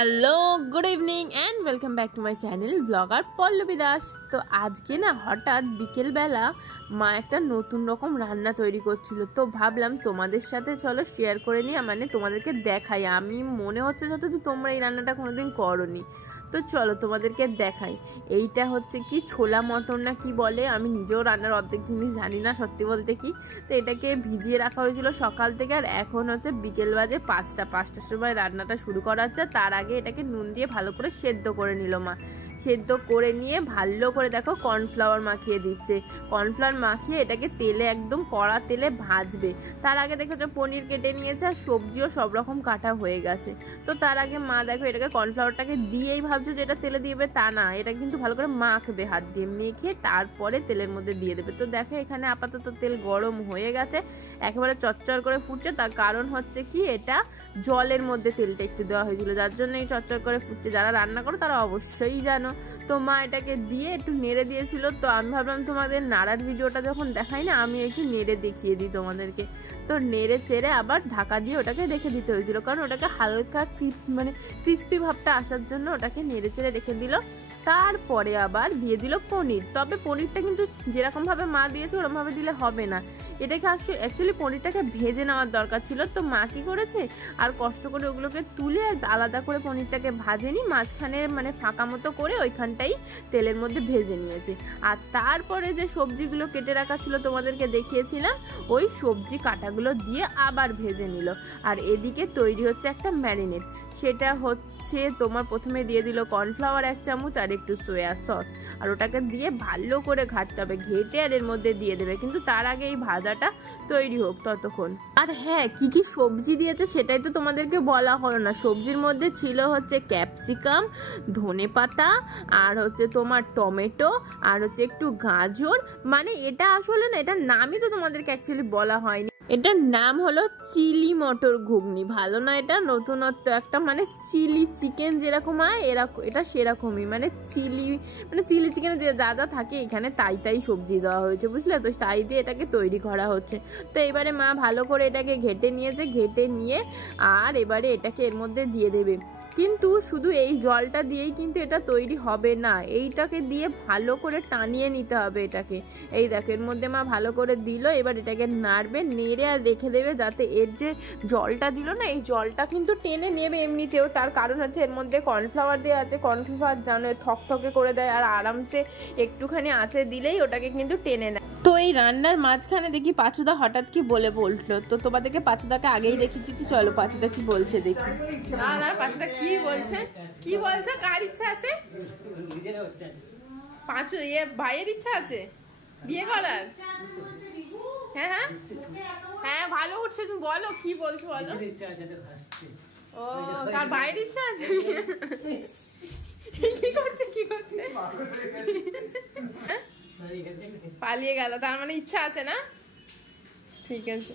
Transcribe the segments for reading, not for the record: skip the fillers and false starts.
Hello, good evening and welcome back to my channel blogger Pallavi Das. তো আজকে না হঠাৎ বিকেলবেলা মা একটা নতুন রকম রান্না তৈরি করছিল, তো ভাবলাম তোমাদের সাথে চলো শেয়ার করে নিই, মানে তোমাদেরকে দেখাই। আমি মনে হচ্ছে যত তোমরা এই রান্নাটা কোনোদিন করোনি, তো চলো তোমাদেরকে দেখাই। এইটা হচ্ছে কি ছোলা মটর না কি বলে, আমি নিজেও রান্নার অর্ধেক জিনিস জানি না সত্যি বলতে কি। তো এটাকে ভিজিয়ে রাখা হয়েছিল সকাল থেকে, আর এখন হচ্ছে বিকেল বাজে 5টার সময় রান্নাটা শুরু করা হচ্ছে। তার আগে এটাকে নুন দিয়ে ভালো করে সেদ্ধ করে নিল মা। সেদ্ধ করে নিয়ে ভালো করে দেখো কর্নফ্লাওয়ার মাখিয়ে দিচ্ছে। কর্নফ্লাওয়ার মাখিয়ে এটাকে তেলে একদম কড়া তেলে ভাজবে। তার আগে দেখেছো পনির কেটে নিয়েছে, আর সবজিও সব রকম কাটা হয়ে গেছে। তো তার আগে মা দেখো এটাকে কর্নফ্লাওয়ারটাকে দিয়েই ভাবছো যে এটা তেলে দিবে, তা না, এটা কিন্তু ভালো করে মাখবে, হাত দিয়ে মেখে তারপরে তেলের মধ্যে দিয়ে দেবে। তো দেখো এখানে আপাতত তেল গরম হয়ে গেছে, একেবারে চচ্চর করে ফুটছে। তার কারণ হচ্ছে কি এটা জলের মধ্যে তেলটা একটু দেওয়া হয়েছিল, যার জন্য এই চচ্চর করে ফুটছে। যারা রান্না করো তারা অবশ্যই জানো। তো মা এটাকে দিয়ে একটু নেড়ে দিয়েছিল, তো আমি ভাবলাম তোমাদের নাড়ার ভিডিওটা যখন দেখাই না, আমি একটু নেড়ে দেখিয়ে দিই তোমাদেরকে। তো নেড়ে চেড়ে আবার ঢাকা দিয়ে ওটাকে রেখে দিতে হয়েছিল, কারণ ওটাকে হালকা ক্রিস্পি ভাবটা আসার জন্য ওটাকে নেড়ে চেড়ে রেখে দিল। তারপরে আবার দিয়ে দিল পনির। তবে পনিরটা কিন্তু যেরকমভাবে মা দিয়েছে ওরকমভাবে দিলে হবে না, এটাকে অ্যাকচুয়ালি পনিরটাকে ভেজে নেওয়ার দরকার ছিল। তো মা কী করেছে, আর কষ্ট করে ওগুলোকে তুলে আলাদা করে পনিরটাকে ভাজেনি, মাঝখানে মানে ফাঁকা মতো করে ওইখানটাই তেলের মধ্যে ভেজে নিয়েছে। আর তারপরে যে সবজিগুলো কেটে রাখা ছিল তোমাদেরকে দেখিয়েছিলাম, ওই সবজি কাটাগুলো দিয়ে আবার ভেজে নিল। আর এদিকে তৈরি হচ্ছে একটা ম্যারিনেট। সেটা হচ্ছে তোমার প্রথমে দিয়ে দিল কর্নফ্লাওয়ার 1 চামচ আর একটু সোয়া সস, আর ওটাকে দিয়ে ভালো করে ঘাটতে হবে, ঘেটে আর এর মধ্যে দিয়ে দেবে। কিন্তু তার আগে এই ভাজাটা তৈরি হোক ততক্ষণ। আর হ্যাঁ, কি কি সবজি দিয়েছে সেটাই তো তোমাদেরকে বলা হলো না। সবজির মধ্যে ছিল হচ্ছে ক্যাপসিকাম, ধনেপাতা, আর হচ্ছে তোমার টমেটো, আর হচ্ছে একটু গাজর। মানে এটা আসলে না, এটার নামই তো তোমাদেরকে অ্যাকচুয়ালি বলা হয়নি। এটার নাম হলো চিলি মটর ঘুগনি। ভালো না, এটা নতুনত্ব একটা, মানে চিলি চিকেন যেরকম হয় এরকম, এটা সেরকমই, মানে চিলি চিকেনে যা যা থাকে এখানে তাই সবজি দেওয়া হয়েছে, বুঝলে তো, তাই দিয়ে এটাকে তৈরি করা হচ্ছে। তো এবারে মা ভালো করে এটাকে ঘেটে নিয়েছে, ঘেটে নিয়ে আর এবারে এটাকে এর মধ্যে দিয়ে দেবে। কিন্তু শুধু এই জলটা দিয়েই কিন্তু এটা তৈরি হবে না, এইটাকে দিয়ে ভালো করে টানিয়ে নিতে হবে এটাকে। এই দেখো এর মধ্যে মা ভালো করে দিল, এবার এটাকে নাড়বে, নেড়ে আর রেখে দেবে, যাতে এর যে জলটা দিল না, এই জলটা কিন্তু টেনে নেবে এমনিতেও। তার কারণ হচ্ছে এর মধ্যে কর্নফ্লাওয়ার দেওয়া আছে, কর্নফ্লাওয়ার জানো থকথকে করে দেয়, আর আরামসে একটুখানি আঁচে দিলেই ওটাকে কিন্তু টেনে নেয়। তো এই রান্নার মাঝখানে দেখি পাঁচুদা হঠাৎ কি বলে বললো, তো তোমাদেরকে পাঁচুদাকে আগেই দেখেছি, তো চলো পাঁচুদা কি বলছে দেখি। পাঁচুদা কি বলছে, কার ইচ্ছা আছে? পাঁচু ভাইয়ের ইচ্ছা আছে বিয়ে করার? হ্যাঁ হ্যাঁ হ্যাঁ, ভালো উঠছে, তুমি বলো কি বলছো বলো। ও, কার ভাইয়ের ইচ্ছা আছে? কি করছে পালিয়ে গেল, তার মানে ইচ্ছা আছে না? ঠিক আছে।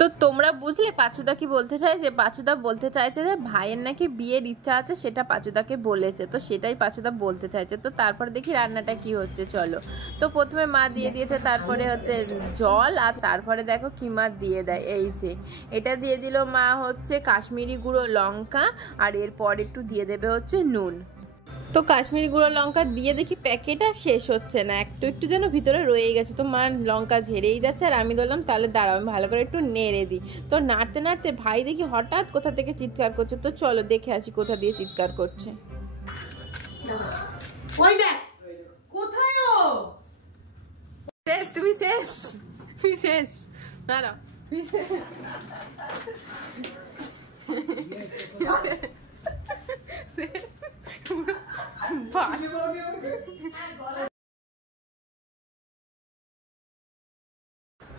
তো তোমরা বুঝলে পাঁচুদা কি বলতে চাইছে? পাঁচুদা বলতে চাইছে যে ভাইয়ের নাকি বিয়ের ইচ্ছা আছে, সেটা পাঁচুদাকে বলেছে, তো সেটাই পাঁচুদা বলতে চাইছে। তো তারপর দেখি রান্নাটা কি হচ্ছে, চলো। তো প্রথমে মা দিয়ে দিয়েছে, তারপরে হচ্ছে জল, আর তারপরে দেখো কি মা দিয়ে দেয়, এই যে এটা দিয়ে দিল মা হচ্ছে কাশ্মীরি গুঁড়ো লঙ্কা, আর এরপর একটু দিয়ে দেবে হচ্ছে নুন। তো কাশ্মীরি গুঁড়ো লঙ্কা দিয়ে দেখি প্যাকেট আর শেষ হচ্ছে না, একটু যেন ভিতরে রয়ে গেছে। তো মার লঙ্কা ঝেড়েই যাচ্ছে, আর আমি বললাম তাহলে দাঁড়াও আমি ভালো করে একটু নেড়ে দিই। তো নাড়তে নাড়তে ভাই দেখি হঠাৎ কোথা থেকে চিৎকার করছে, তো চলো দেখে আসি কোথা দিয়ে চিৎকার করছে। তুমি শেষ দাঁড়াও,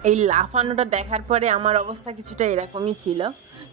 এই লাফানোটা দেখার পরে আমার অবস্থা কিছুটা এরকমই ছিল।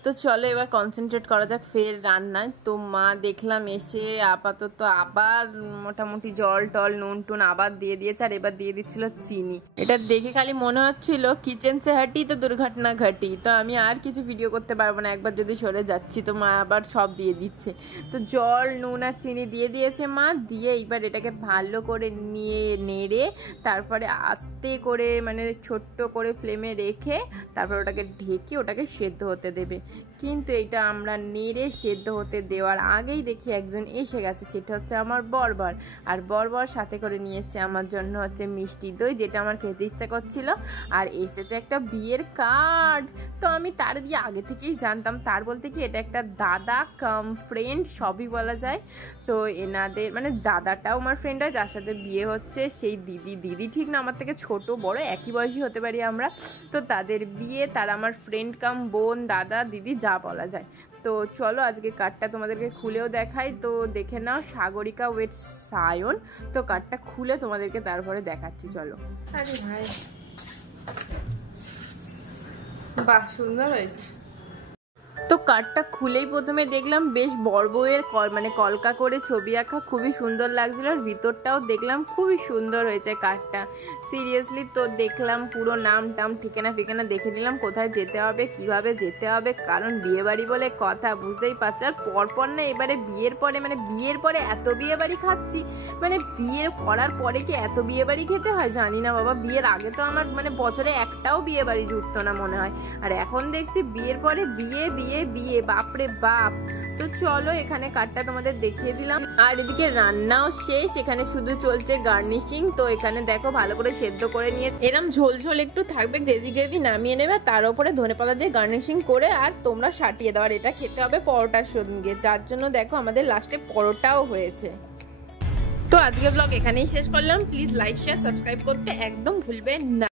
তো চলো এবার কনসেন্ট্রেট করা যাক ফের রান্নায়। তো মা দেখলাম এসে আপাতত আবার মোটামুটি জল টল নুন টুন আবার দিয়ে দিয়েছে, আর এবার দিয়ে দিচ্ছিল চিনি। এটা দেখে খালি মনে হচ্ছিল কিচেন সে হাঁটি তো দুর্ঘটনা ঘটি। তো আমি আর কিছু ভিডিও করতে পারবো না, একবার যদি সরে যাচ্ছি। তো মা আবার সব দিয়ে দিচ্ছে। তো জল নুন আর চিনি দিয়ে দিয়েছে মা, দিয়ে এইবার এটাকে ভালো করে নিয়ে নেড়ে তারপরে আস্তে করে মানে ছোট্ট করে ফ্লেমে রেখে তারপর ওটাকে ঢেকে ওটাকে সেদ্ধ হতে দেবে। কিন্তু এটা আমরা নেড়ে সেদ্ধ হতে দেওয়ার আগেই দেখি একজন এসে গেছে, সেটা হচ্ছে আমার বরবর। আর বরবর সাথে করে নিয়ে এসছে আমার জন্য হচ্ছে মিষ্টি দই, যেটা আমার খেতে ইচ্ছা করছিল। আর এসেছে একটা বিয়ের কার্ড। তো আমি তার বিয়ে আগে থেকেই জানতাম, তার বলতে কি এটা একটা দাদা কাম ফ্রেন্ড সবই বলা যায়। তো এনাদের মানে দাদাটাও আমার ফ্রেন্ড হয়, যার সাথে বিয়ে হচ্ছে সেই দিদি ঠিক না, আমার থেকে ছোট বড় একই বয়সী হতে পারি আমরা। তো তাদের বিয়ে, তারা আমার ফ্রেন্ড কাম বোন, দাদা, দিদি যা বলা যায়। তো চলো আজকে কার্ডটা তোমাদেরকে খুলেও দেখাই। তো দেখে নাও, সাগরিকা ওয়েট সায়ন। তো কার্ডটা খুলে তোমাদেরকে তারপরে দেখাচ্ছি, চলো। আরে ভাই, বাহ সুন্দর হয়েছে। তো কার্ডটা খুলেই প্রথমে দেখলাম বেশ বড় বউয়ের মানে কলকা করে ছবি আঁকা, খুবই সুন্দর লাগছিল। আর ভিতরটাও দেখলাম খুবই সুন্দর হয়েছে কার্ডটা, সিরিয়াসলি। তো দেখলাম পুরো নাম টাম ঠিকানা ফিকানা দেখে নিলাম, কোথায় যেতে হবে কিভাবে যেতে হবে, কারণ বিয়ে বাড়ি বলে কথা, বুঝতেই পারছো। আর পরপর না এবারে বিয়ের পরে মানে বিয়ের পরে এত বিয়ে বাড়ি খাচ্ছি, মানে বিয়ে করার পরে কি এত বিয়ে বাড়ি খেতে হয় জানি না বাবা। বিয়ের আগে তো আমার মানে বছরে একটাও বিয়ে বাড়ি জুটতো না মনে হয়, আর এখন দেখছি বিয়ের পরে বিয়ে বিয়ে বিয়ে, বাপরে বাপ। তো চলো এখানে কার্ডটা তোমাদের দেখিয়ে দিলাম। আর এদিকে রান্নাও শেষ, এখানে শুধু চলছে গার্নিশিং। তো এখানে দেখো ভালো করে সেদ্ধ করে নিয়ে এরম ঝোল ঝোল একটু থাকবে, গ্রেভি গ্রেভি নামিয়ে নেবে, তার উপরে ধনেপাতা দিয়ে গার্নিশিং করে আর তোমরা সাটিয়ে দেওয়ার। এটা খেতে হবে পরোটার সঙ্গে, যার জন্য দেখো আমাদের লাস্টে পরোটাও হয়েছে। তো আজকে ব্লগ এখানেই শেষ করলাম। প্লিজ লাইক শেয়ার সাবস্ক্রাইব করতে একদম ভুলবে না।